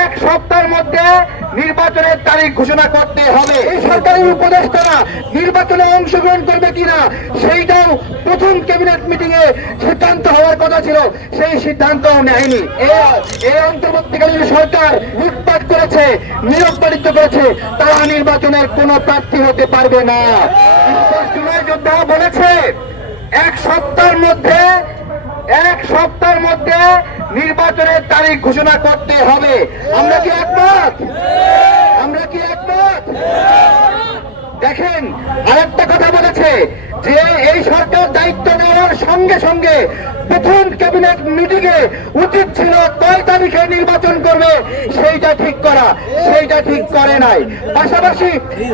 এক সপ্তাহের মধ্যে নির্বাচনের তারিখ ঘোষণা করতে হবে। এই সরকারের উপদেষ্টারা নির্বাচনে অংশগ্রহণ করবে কিনা, সেইটাও প্রথম ক্যাবিনেট মিটিং এ সিদ্ধান্ত হওয়ার কথা ছিল, সেই সিদ্ধান্ত নেয়নি। এই অন্তর্বর্তীকালীন সরকার লুটপাট করেছে নিয়োগ বাণিজ্য করেছে, তারা নির্বাচনের কোনো প্রার্থী হতে পারবে না। স্পষ্ট যোদ্ধা বলেছে, এক সপ্তাহের মধ্যে এক সপ্তাহের মধ্যে নির্বাচনের তারিখ ঘোষণা করতে হবে। আমরা কি একমত? আমরা কি একমত? দেখেন, আরেকটা কথা বলেছে যে এই সরকার দায়িত্ব নেওয়ার সঙ্গে সঙ্গে প্রথম ক্যাবিনেট মিটিং এ উচিত ছিল কয় তারিখে নির্বাচন করবে, সেইটা ঠিক করা, সেইটা ঠিক করে নাই। পাশাপাশি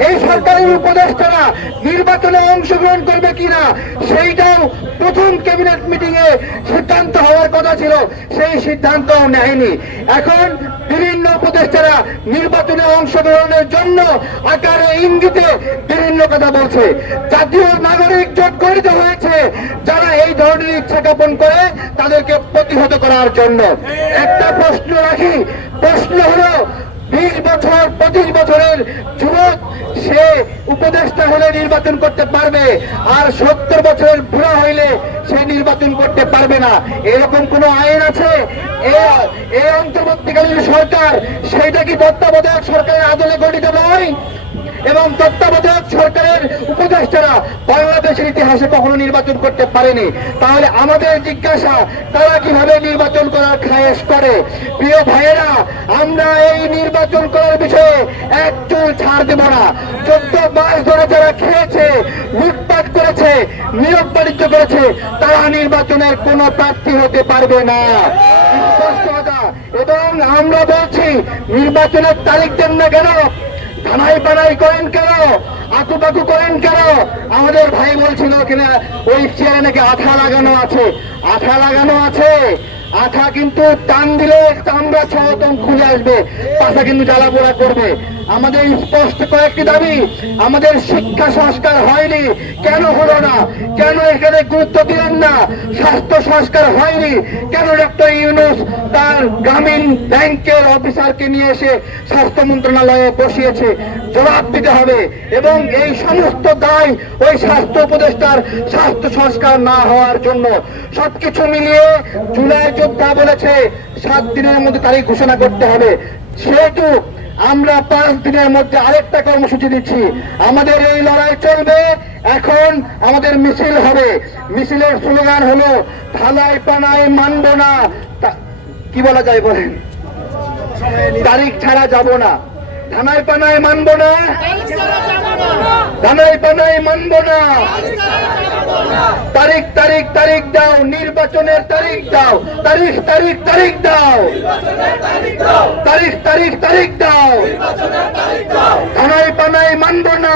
এই সরকারের উপদেষ্টারা নির্বাচনে অংশগ্রহণ করবে কিনা, সেইটাও প্রথম ক্যাবিনেট মিটিংয়ে সিদ্ধান্ত কথা ছিল, সেই সিদ্ধান্ত নেয়নি। এখন বিভিন্ন উপদেষ্টারা নির্বাচনে অংশগ্রহণের জন্য আকারে ইঙ্গিতে বিভিন্ন কথা বলছে। জাতীয় নাগরিক জোট গঠিত হয়েছে। যারা এই ধরনের ইচ্ছা জ্ঞাপন করে, তাদেরকে প্রতিহত করার জন্য। একটা প্রশ্ন রাখি। প্রশ্ন হলো বিশ বছর, পঁচিশ বছরের যুবক, সে উপদেষ্টা হলে নির্বাচন করতে পারবে। আর সত্তর বছরের বুড়া হইলে সে নির্বাচন করতে পারবে না। এরকম কোন আইন আছে? এই অন্তর্বর্তীকালীন সরকার সেটা কি তত্ত্বাবধায়ক সরকারের আদলে গঠিত নয়? এবং তত্ত্বাবধায়ক সরকারের উপদেষ্টারা বাংলাদেশের ইতিহাসে কখনো নির্বাচন করতে পারেনি। তাহলে আমাদের জিজ্ঞাসা, তারা কীভাবে নির্বাচন করার খায়েশ করে? প্রিয় ভাইয়েরা, আমরা এই নির্বাচন করার বিষয়ে এক চুল ছাড় দেব না। চোদ্দ মাস ধরে যারা খেয়েছে, লুটপাট করেছে, নিয়োগ বাণিজ্য করেছে, তারা নির্বাচনের কোনো প্রার্থী হতে পারবে না। এবং আমরা বলছি, নির্বাচনের তারিখ দেন না কেন? ধানাই পানাই করেন কেন? আকুপাকু করেন কেন? আমাদের ভাই বলছিল কিনা, ওই চেয়ারে নাকি আঠা লাগানো আছে। আঠা লাগানো আছে। আঠা কিন্তু টান দিলে চামড়া ছতম খুলে আসবে। পাশা কিন্তু জ্বালা পোড়া করবে। আমাদের স্পষ্ট কয়েকটি দাবি, আমাদের শিক্ষা সংস্কার হয়নি। কেন হলো না? কেন এখানে গুরুত্ব দিলেন না? স্বাস্থ্য সংস্কার হয়নি। কেন ডক্টর ইউনুস তার গ্রামীণ ব্যাংকের অফিসারকে নিয়ে এসে স্বাস্থ্য মন্ত্রণালয়ে বসিয়েছে? জবাব দিতে হবে। এবং এই সমস্ত দায় ওই স্বাস্থ্য উপদেষ্টার স্বাস্থ্য সংস্কার না হওয়ার জন্য। সবকিছু মিলিয়ে জুলাই যোদ্ধা বলেছে, সাত দিনের মধ্যে তারিখ ঘোষণা করতে হবে। সেহেতু আমরা পাঁচ দিনের মধ্যে আরেকটা কর্মসূচি দিচ্ছি। আমাদের এই লড়াই চলবে। এখন আমাদের মিছিল হবে। মিছিলের স্লোগান হলো ঢালাই পানাই মানব না। কি বলা যায় বলেন? তারিখ ছাড়া যাব না। ধানাই পানায় মানব না। ধানাই পানায় মানব না। তারিখ তারিখ তারিখ দাও। নির্বাচনের তারিখ দাও। তারিখ তারিখ তারিখ দাও। তারিখ তারিখ তারিখ দাও। থানায় পানায় মানব না।